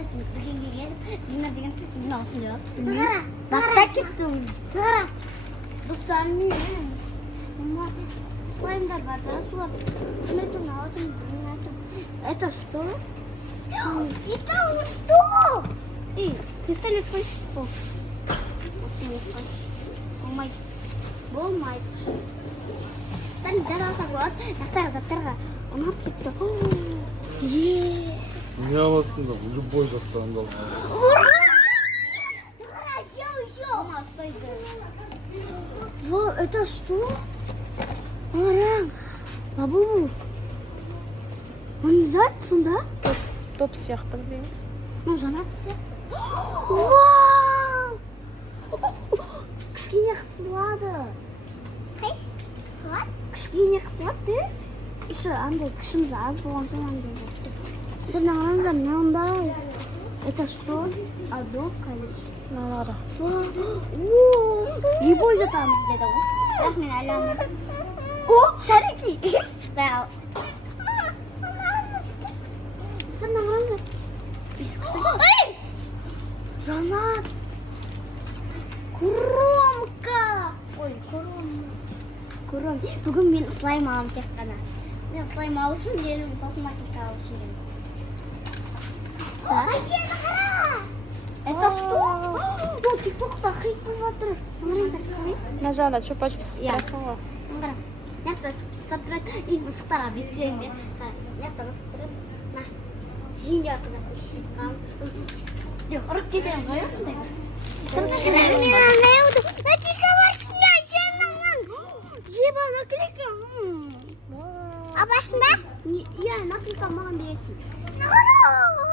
білесің, дүкенге келіп, Зина деген үйдің асын деп. Қара, баста кетті ол. Қара. Достарым мен слаймдар бар да, солар. Мен алатым, мен айтам. Это что? Это что? Эй, пистолет қой. О. Пистолет қой. Болмайды. Болмайды. Пистолет зар алса болады. Жақтағы заттарға ұнап кетті. Не аласың да, любой жақтан да. Во, это что? Арам, бабу. Он зат сонда? Топ сияқты білмеймін. Ну, жанат сияқты. Вау! Кішкене қысылады. Қайш? Қысылады? Кішкене қысылады, еще андай күшіміз аз болған соң андай. Сіздердің қараңыздар, мынандай. Это что? Адобка ли? Мыналары. Любой жатамыз деді ғой. Бірақ мен әлі алмадым. О, шарики! Бәу. Сіздердің қараңыздар. Ай! Жанат! Кромка! Ой, Кром. Бүгін мен слайм аламын тек қана. Мен слайм алу үшін елім сосын маркетка алу үшін едім. Машина қара! Это что? О, тиктокта хит болып жатыр. Мына жағына чупа-чупс қыстырасың ғой. Қара. Мыняқта ұстап тұрады. И мысықтарға беттеріңде. Мыняқта мысық тұрады. На. Жиінде артында біз қаламыз. Деп ұрып кетемін ғой осындай. Наклейка снять, еба, наклейка. А басында? Иә, наклейка маған бересің.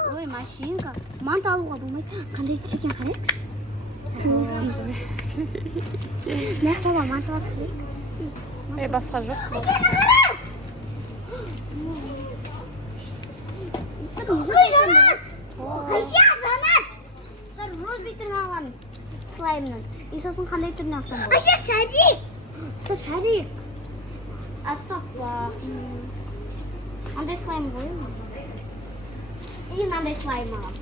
Ой, машинка. Манты алуға болмайды. Қандай түс екен қарайықшы. Мыняқта да манты алып көрейік. Басқа жоқ. Ой, Жанат! Айша, Жанат! Розбиттің аламын. Слаймның. И сосын қандай түрін алсам болады? Айша, шарик! Шарик. Астап ба. Андай слайм ғой ма? И мынандай слайм аламын.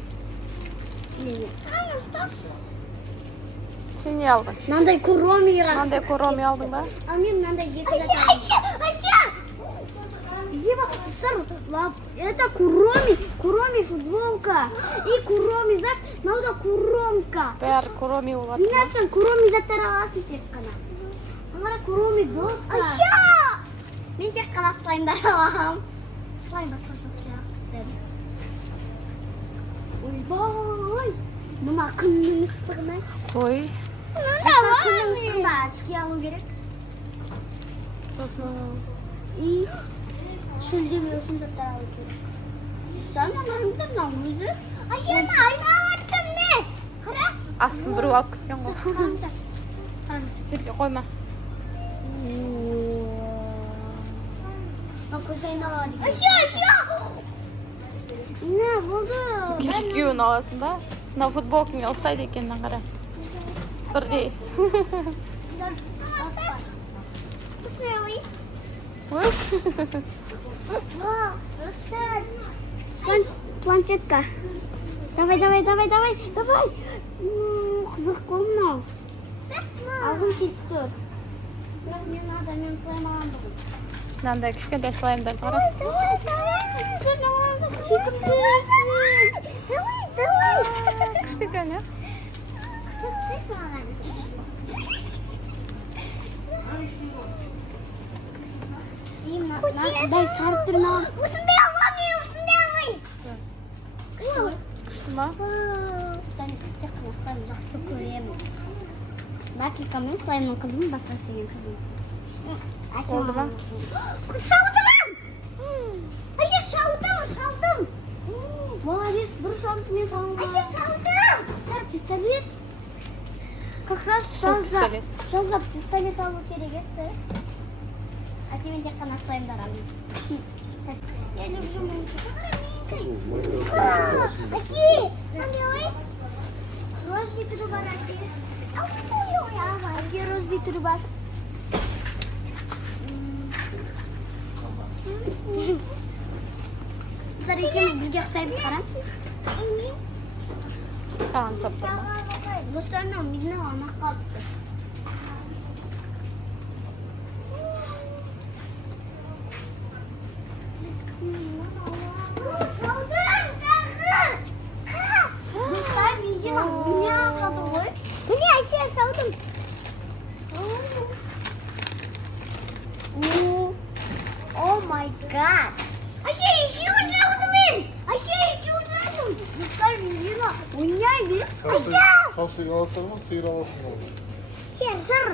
Сен не алдың? Мынандай куроми рас. Мынандай куроми алдың ба? Ал мен мынандай екі зат алдым. Айша! Еба, это куроми футболка. И куроми зат, мынау куромка. Бәрі куроми болады. Несің куроми заттар аласың тек қана. Аңғара куроми допка. Айша! Мен тек қана слаймдар алам. Слайм басқа жоқ сияқты. Ойбай! Мына күннің ыстығына. Қой. Күннің ыстығында очки алу керек. И шөлдемеу үшін заттар алу керек. Ұстаның арыңыздар мынау өзі. Айша, айна алаттым не? Қара. Астын біреу алып кеткен ғой. Қараңыздар. Жерге қойма. Айша! Не, болды. Екеуін аласың ба? Мына футболкаңа ұқсайды екенін қара. Бірдей. Ой. Планшетка. Давай. Қызық қой мынау. Алғым келіп тұр. Бірақ мен слайм аламын бүгін. Мынандай кішкентай слаймдар қара. Күшті екен, иә? Дай сары түрін алып. Осындай алмай. Күшті ма? Тек қана слайм жақсы көремін. Наклейкамен слаймның қызымын, басқа ештеңенің қызымын. Oldu mu? Шалдым! Айша, шалдым! Молодец, бір шамсы мен салынған. Айша, шалдым! Сар, пистолет. Как раз жазда пистолет алу керек еді. Әке мен тек қана слаймдар алайын. Я люблю маленький. Әке! Ой! Розбитері бар әке. Әке розбитері бар. Bizlar ikimiz birga uxlaymiz, qarang. Саған ұсап тұр ма? Достарымның мидіне ана қалыпты. Достар мидіне қалды ғой. Міне Айсия салдым. О май гад. Ayşe iki uçaktı ben. Ayşe iki uçaktım. Dostlar midіне ойнай беріп. Ayşe. Kaşık alsın mı sıyır alasın mı? Сенсор.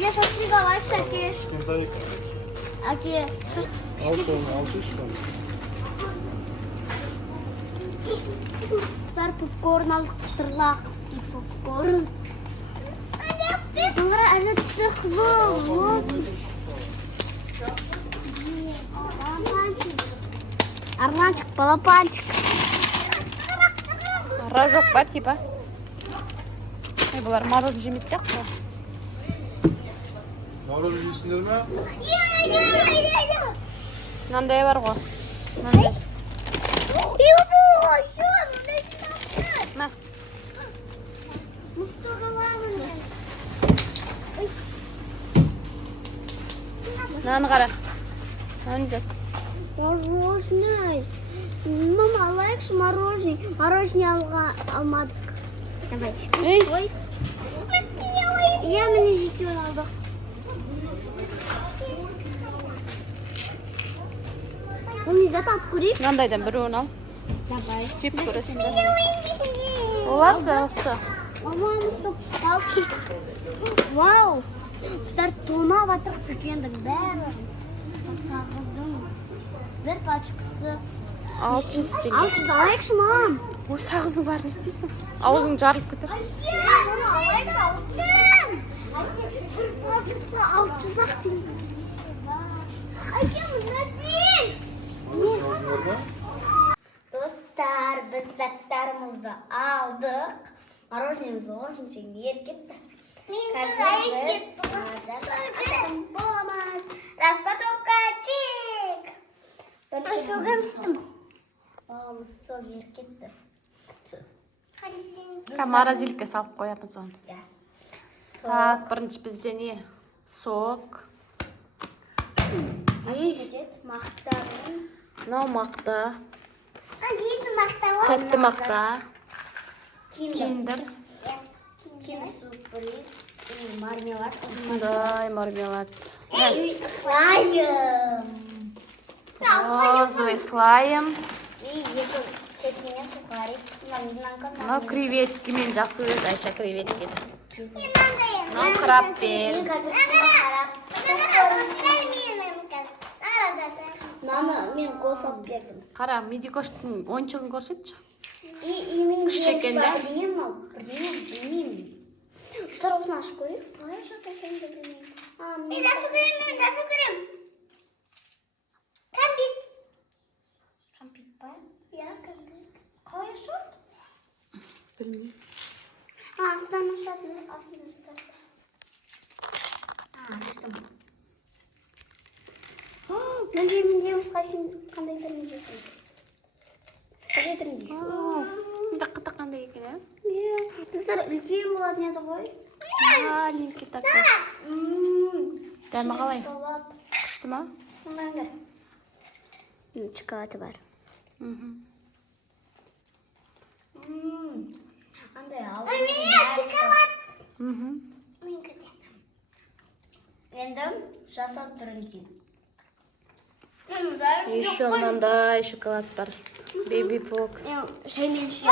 Я шашлык алайық, Шәке. Şurada Әке. al sonra al işte. Достар попкорн алдық, қытырлақский попкорн. Бұлар әлі түсі қызыл. Орланчик, балапанчик. Рожок бар типа. Бұлар мороженое жемейді сияқты. Marul yiyorsunlar mı? Мынандай бар ғой. Мынандай. Ма. Мынаны қара. Мынаны жеп. Мороженое. Мама, алайықшы мороженое. Мороженое алмадық. Давай. Ей. Ой. Я міне жетеуін алдық. Оны зат алып көрейік. Мынандайдан біреуін ал. Давай. Жеп көресің бе? Болады осы. Мамамыз топ қалды. Вау. Стар тонап атырық дүкендің бәрі. Сағыздың бір пачкасы. 600 теңге. 600 алайықшы, мам. Ой, сағызың бар, не істейсің? Аузың жарылып кетер. Алайықшы, 600. Бір пачкасы 600-ақ теңге. Ayşe, Dostlar, biz zatlarımızı aldık. Morojenemizi olsun için yer gitti. Bulamaz. Распаковкачик. Babamız sol yer gitti. Морозилькаға салып қоямыз оны. Так, бірінші бізде не? Сок. Мақтарын. Мынау мақта. Мақталы. Тәтті мақта. Киндер. Киндер. Сюрприз. Мармелад. Мындай мармелад. Слайм. Розовый слайм. И чекине сухарик. Мынау креветки, мен жақсы көреді Айша креветки. Мынау крабпен. Наны мен қосып бердім. Қара, медикоштың ойыншығын көрсетші. И мен Кішекенде? бірдеңе мынау. Бірдеңе білмеймін. Ұстар осыны ашып көрейік. Қалай ашады екенін де білмеймін. Мен жасу көрем. Кәмпит. Кәмпит па? Иә, кәмпит. Қалай ашады? Білмеймін. Астан ашады. Астан ашады. Аштым. Мен жеміз қандай түрін жесің? Қандай түрін жесің? Тақы қандай екен, ә? Иә. Біздер үлкен болатын еді ғой. Маленький такой. Дәмі қалай? Күшті ма? Мынаңдар. Шоколады бар. Андай алып. Шоколад. Енді жасап түрін кейін. Еще мынандай шоколад бар. Baby Box. Шаймен ішем.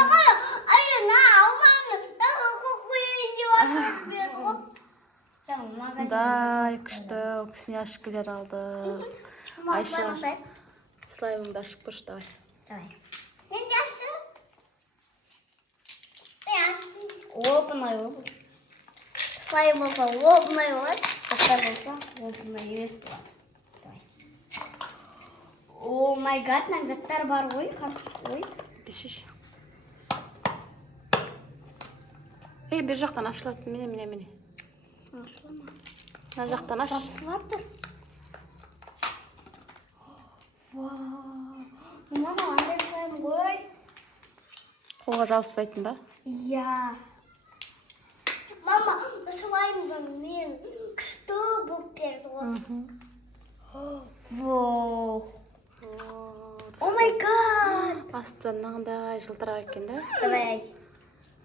Сындай күшті вкусняшкалер алды. Айша, слаймыңды ашып көрші, давай. Мен яшы. Опынай ол. Слайм болса опынай болады. Қақтар болса опынай емес болады. О май гад, мына заттар бар ғой, ой. Бешеш. Ей, бер жақтан ашылады. Міне. Ашылама. Мына жақтан аш. Жабысылады. Вау. Мынаны Қолға жабыспайтын ба? Иә. Мама, слаймды мен күшті болып берді ғой. Воу. О май гад. Асты мынандай жылтырақ екен да. Давай.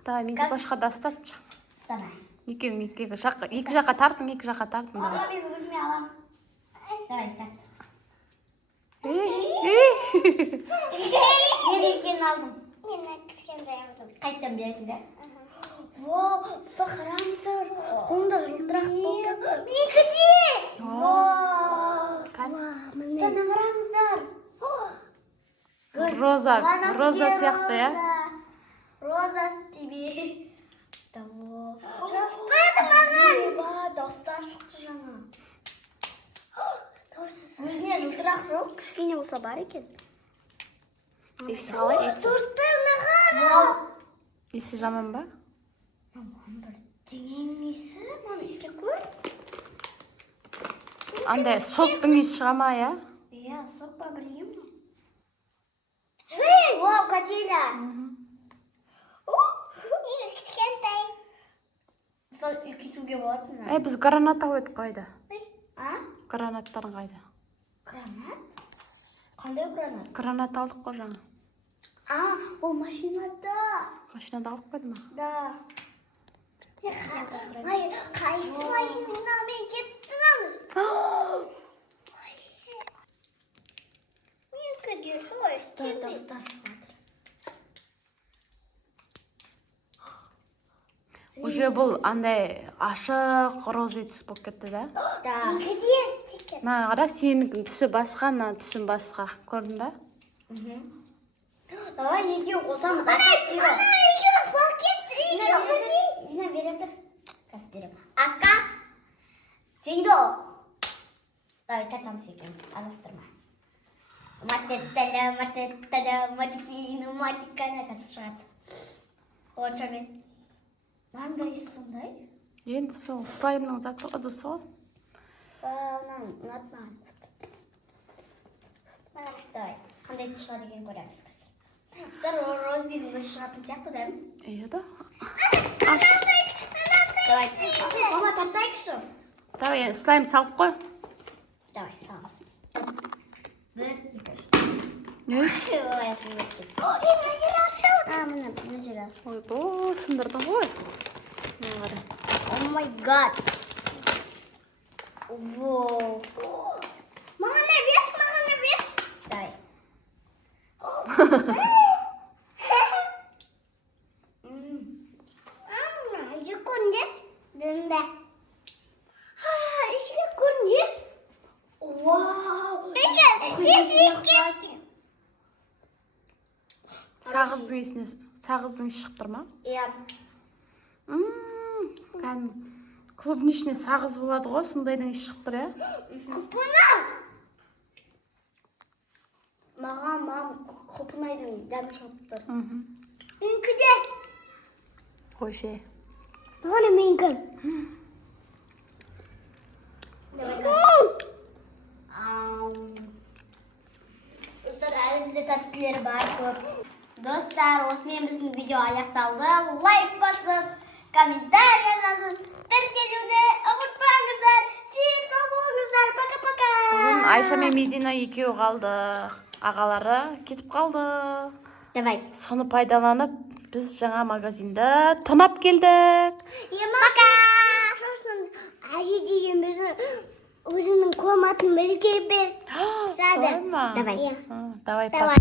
Давай, мен де башқа дастатшы. Давай. Екеуің екі жаққа тартың, екі жаққа тартың. Мама, мен өзіме алам. Давай, тарт. Мен үлкен алдым. Мен кішкентай алдым. Қайттан бересің де? Воу, тұса қараңыздар. Қолымда жылтырақ болды. Менікі Воу. Тұсана қараңыздар. Роза сияқты, я? Роза тебе. Жазбады маған. Дауыстар шықты жаңа. Өзіне жылтырақ жоқ, кішкене болса бар екен. Есі қалай, есі? Торттарына қара. Есі жаман ба? Мамам бір денең есі, мам еске көр. Андай соктың есі шыға ма, я? Иә, сок па білгем ма? Вау, кателя. Неге кішкентай? Сол үлкейтуге болатын. Біз гранат алып едік қайда? А? Гранаттарын қайда? Гранат? Қандай гранат? Гранат алдық қой жаңа. Ол машинада. Машинада алып қойды ма? Да. Қайсы машинамен кетіп тұрамыз? Неге де солай істемейді? Уже бұл андай ашық розовый түс болып кетті да? Да. Неге де істекен? Мына қара, сенің түсі басқа, мына түсін басқа. Көрдің ба? Давай екеуін қосамыз. Ана екеуін пакет. Ина беремдір. Қазір берем. Ака. Сейдо. Давай татамыз екеуіміз. Алыстырма. Матикину, матикана қазір шығады. Қоршамен. Маңдай сондай? Енді сол слаймның заты ыдысы ғой. Ұнат маған. Давай, қандай түс шығады екен көреміз қазір. Сіздер розбидің түс шығатын сияқты да? Иә да. Давай, мама тартайықшы. Давай, слайм салып қой. Давай, саламыз. Бір, екі, Не? Ой, асыл өткен. Мына жер ашыл. Мына жер ашыл. Ой, бұл сындырдың ғой. Мына қара. О май гад. Воу. Маған да бес. Давай. Ішке көрінес. Дында. Ішке көрінес. Вау. Сағыздың есіне, сағыздың есі шығып тұр ма? Иә. Клубның ішіне сағыз болады ғой, сондайдың есі шығып тұр, я? Құпына. Маған құпынайдың дәмі шығып тұр. Менікі де. Қойшы. Маған менікі. Достар, әлі бізде тәттілер бар көп. Достар, осымен біздің видео аяқталды. Лайк басып, комментария жазып, тіркелуді ұмытпаңыздар. Сен сау болыңыздар. Пока-пока. Бүгін Айша мен Медина екеуі қалды. Ағалары кетіп қалды. Давай. Соны пайдаланып, біз жаңа магазинді тонап келдік. Пока. Сосын әже деген біздің өзінің коматын бірге берді. Солай ма? Давай. Давай, Давай.